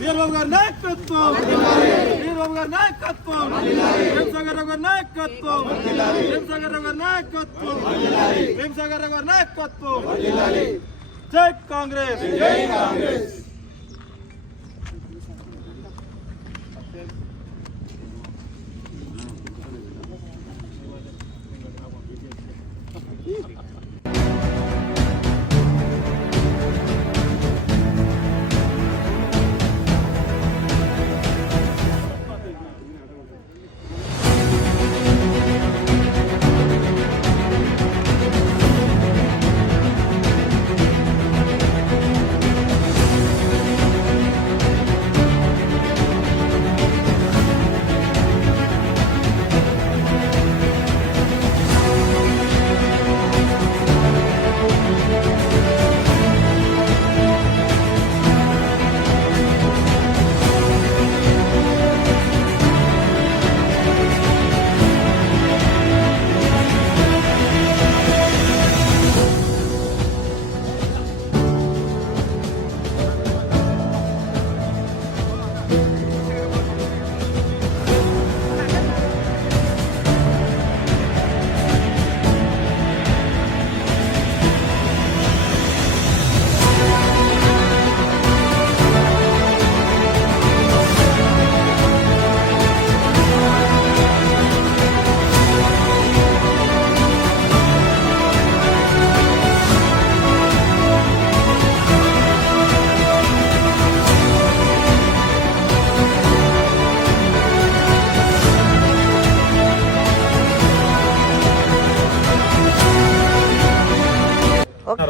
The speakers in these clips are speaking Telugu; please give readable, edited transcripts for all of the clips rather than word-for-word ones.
వీరబాబు గారి నాయకత్వం, వీరబాబు గారి నాయకత్వం, ప్రేమసాగర్ రావు గారి నాయకత్వం, ప్రేమసాగర్ రావు గారి నాయకత్వం, ప్రేమసాగర్ రావు గారి నాయకత్వం. జై కాంగ్రెస్, జై కాంగ్రెస్.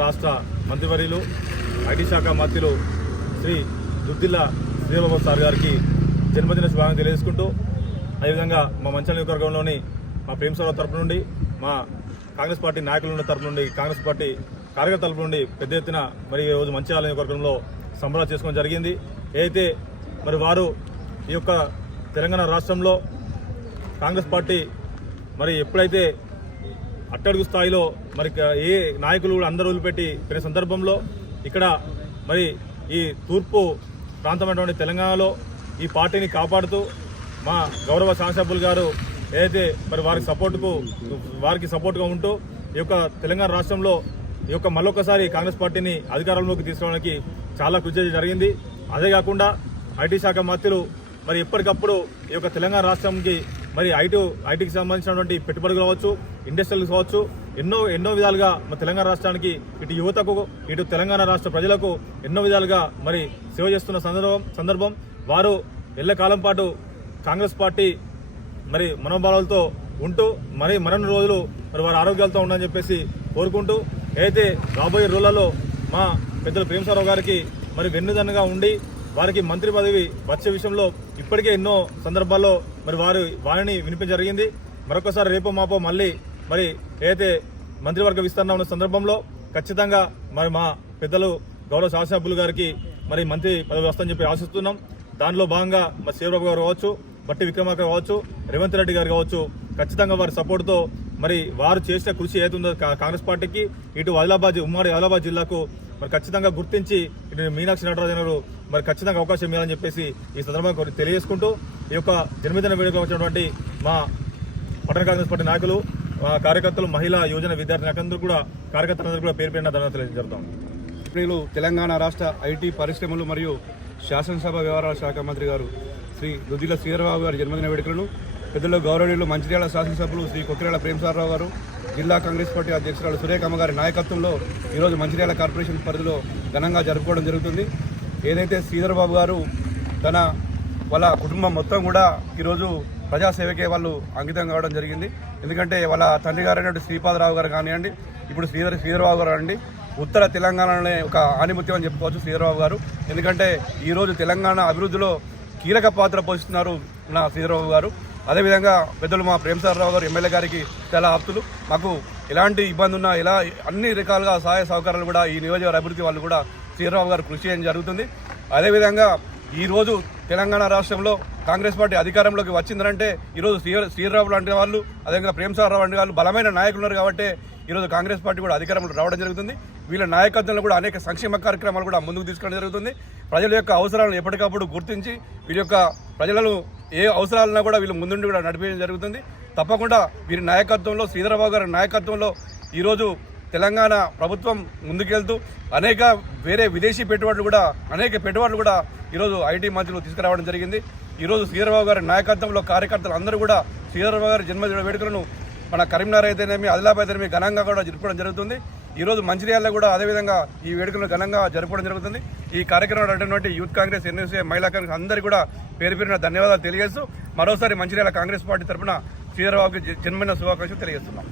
రాష్ట్ర మంత్రివర్యులు ఐటీ శాఖ మంత్రులు శ్రీ దుద్దిల్ల శ్రీబాబు సార్ గారికి జన్మదిన శుభాకాంక్షలు తెలియజేసుకుంటూ, అదేవిధంగా మా మంచిర్యాల నియోజకవర్గంలోని మా ప్రేమసాగర్ తరపు నుండి, మా కాంగ్రెస్ పార్టీ నాయకుల తరపు నుండి, కాంగ్రెస్ పార్టీ కార్యకర్తల తరపు నుండి పెద్ద ఎత్తున మరి ఈరోజు మంచిర్యాల నియోజకవర్గంలో సంబరాలు చేసుకోవడం జరిగింది. ఏదైతే మరి వారు ఈ యొక్క తెలంగాణ రాష్ట్రంలో కాంగ్రెస్ పార్టీ మరి ఎప్పుడైతే అట్టడుగు స్థాయిలో మరి ఏ నాయకులు కూడా అందరూ వదిలిపెట్టి పోయిన సందర్భంలో ఇక్కడ మరి ఈ తూర్పు ప్రాంతమైనటువంటి తెలంగాణలో ఈ పార్టీని కాపాడుతూ మా గౌరవ శాసనసభ్యులు గారు ఏదైతే మరి వారికి సపోర్టుగా ఉంటూ ఈ యొక్క తెలంగాణ రాష్ట్రంలో ఈ యొక్క మళ్ళొకసారి కాంగ్రెస్ పార్టీని అధికారంలోకి తీసుకురావడానికి చాలా కృషి జరిగింది. అదే కాకుండా ఐటీ శాఖ మంత్రులు మరి ఎప్పటికప్పుడు ఈ యొక్క తెలంగాణ రాష్ట్రంకి మరి ఐటీకి సంబంధించినటువంటి పెట్టుబడులు కావచ్చు, ఇండస్ట్రీలు కావచ్చు, ఎన్నో విధాలుగా మన తెలంగాణ రాష్ట్రానికి ఇటు యువతకు ఇటు తెలంగాణ రాష్ట్ర ప్రజలకు ఎన్నో విధాలుగా మరి సేవ చేస్తున్న సందర్భం వారు ఎల్లకాలం పాటు కాంగ్రెస్ పార్టీ మరి మనోభావాలతో ఉంటూ మరి మరిన్ని రోజులు మరి వారి ఆరోగ్యాలతో ఉండని చెప్పేసి కోరుకుంటూ, అయితే రాబోయే రోజులలో మా పెద్దలు ప్రేమసాగర్ గారికి మరి వెన్నుదన్నుగా ఉండి వారికి మంత్రి పదవి వచ్చే విషయంలో ఇప్పటికే ఎన్నో సందర్భాల్లో మరి వారిని వినిపించ జరిగింది. మరొకసారి రేపో మాపో మళ్ళీ మరి ఏదైతే మంత్రివర్గ విస్తరణ ఉన్న సందర్భంలో ఖచ్చితంగా మరి మా పెద్దలు గౌరవ శాసనసభ్యులు గారికి మరి మంత్రి పదవి వస్తుందని చెప్పి ఆశిస్తున్నాం. దానిలో భాగంగా మరి శ్రీబాబు గారు కావచ్చు, బట్టి విక్రమార్క కావచ్చు, రేవంత్ రెడ్డి గారు కావచ్చు, ఖచ్చితంగా వారి సపోర్ట్తో మరి వారు చేసిన కృషి ఏతుందో కాంగ్రెస్ పార్టీకి ఇటు ఉమ్మడి ఆదిలాబాద్ జిల్లాకు మరి ఖచ్చితంగా గుర్తించి ఇటు మీనాక్షి నటరాజన్ గారు మరి ఖచ్చితంగా అవకాశం ఇవ్వాలని చెప్పేసి ఈ సందర్భంగా తెలియజేసుకుంటూ, ఈ యొక్క జన్మదిన వేడుకలో వచ్చినటువంటి మా పట్టణ కాంగ్రెస్ పార్టీ నాయకులు, కార్యకర్తలు, మహిళా యువజన విద్యార్థి నాయకులందరూ కూడా కార్యకర్తలందరూ కూడా పేరు పేరున ధన్యవాదాలు తెలియజేద్దాం. తెలంగాణ రాష్ట్ర ఐటీ పరిశ్రమలు మరియు శాసనసభ వ్యవహారాల శాఖ మంత్రి గారు శ్రీ దుద్దిల్ల శ్రీధరబాబు గారి జన్మదిన వేడుకలను పెద్దలు గౌరవనీయులు మంచిర్యాల శాసనసభ్యులు శ్రీ కొక్కిరాల ప్రేమసాగర్ రావు గారు, జిల్లా కాంగ్రెస్ పార్టీ అధ్యక్షురాలు సురేఖమ్మ గారి నాయకత్వంలో ఈరోజు మంచిర్యాల కార్పొరేషన్ పరిధిలో ఘనంగా జరుపుకోవడం జరుగుతుంది. ఏదైతే శ్రీధర్ బాబు గారు వాళ్ళ కుటుంబం మొత్తం కూడా ఈరోజు ప్రజాసేవకే వాళ్ళు అంకితం కావడం జరిగింది. ఎందుకంటే వాళ్ళ తండ్రి గారు అయినటువంటి శ్రీపాదరావు గారు కానివ్వండి, ఇప్పుడు శ్రీధరబాబు గారు అండి, ఉత్తర తెలంగాణలోనే ఒక ఆణిముత్యం అని చెప్పుకోవచ్చు శ్రీధరబాబు గారు. ఎందుకంటే ఈరోజు తెలంగాణ అభివృద్ధిలో కీలక పాత్ర పోషిస్తున్నారు నా శ్రీధరబాబు గారు. అదేవిధంగా పెద్దలు మా ప్రేమసాగరరావు గారు ఎమ్మెల్యే గారికి చాలా ఆప్తులు. మాకు ఎలాంటి ఇబ్బంది ఉన్నా అన్ని రకాలుగా సహాయ సహకారాలు కూడా ఈ నియోజకవర్గ అభివృద్ధి వాళ్ళు కూడా శ్రీధరబాబు గారు కృషి చేయడం జరుగుతుంది. అదేవిధంగా ఈరోజు తెలంగాణ రాష్ట్రంలో కాంగ్రెస్ పార్టీ అధికారంలోకి వచ్చిందంటే ఈరోజు శ్రీధరబాబు లాంటి వాళ్ళు, అదేవిధంగా ప్రేమసాగరరావు లాంటి వాళ్ళు బలమైన నాయకులు ఉన్నారు కాబట్టి ఈరోజు కాంగ్రెస్ పార్టీ కూడా అధికారంలో రావడం జరుగుతుంది. వీళ్ళ నాయకత్వంలో కూడా అనేక సంక్షేమ కార్యక్రమాలు కూడా ముందుకు తీసుకోవడం జరుగుతుంది. ప్రజల యొక్క అవసరాలను ఎప్పటికప్పుడు గుర్తించి వీరి యొక్క ప్రజలను ఏ అవసరాలన్నా కూడా వీళ్ళు ముందుండి కూడా నడిపించడం జరుగుతుంది. తప్పకుండా వీరి నాయకత్వంలో శ్రీధరబాబు గారి నాయకత్వంలో ఈరోజు తెలంగాణ ప్రభుత్వం ముందుకెళ్తూ అనేక విదేశీ పెట్టుబడులు కూడా ఈరోజు ఐటీ మంత్రులు తీసుకురావడం జరిగింది. ఈరోజు శ్రీధరబాబు గారి నాయకత్వంలో కార్యకర్తలు అందరూ కూడా శ్రీధరబాబు గారి జన్మదిన వేడుకలను మన కరీంనగర్ అయితేనేమి, ఆదిలాబాద్ అయితేనేమి ఘనంగా కూడా జరుపుకోవడం జరుగుతుంది. ఈరోజు మంచిర్యాలలో కూడా అదేవిధంగా ఈ వేడుకలను ఘనంగా జరుపుకోవడం జరుగుతుంది. ఈ కార్యక్రమంలో అటువంటి యూత్ కాంగ్రెస్, ఎన్ఎస్ఏ, మహిళా కాంగ్రెస్ అందరికీ కూడా పేరున ధన్యవాదాలు తెలియజేస్తూ మరోసారి మంచిర్యాల కాంగ్రెస్ పార్టీ తరఫున శ్రీధరబాబుకి జన్మదిన శుభాకాంక్షలు తెలియజేస్తున్నాం.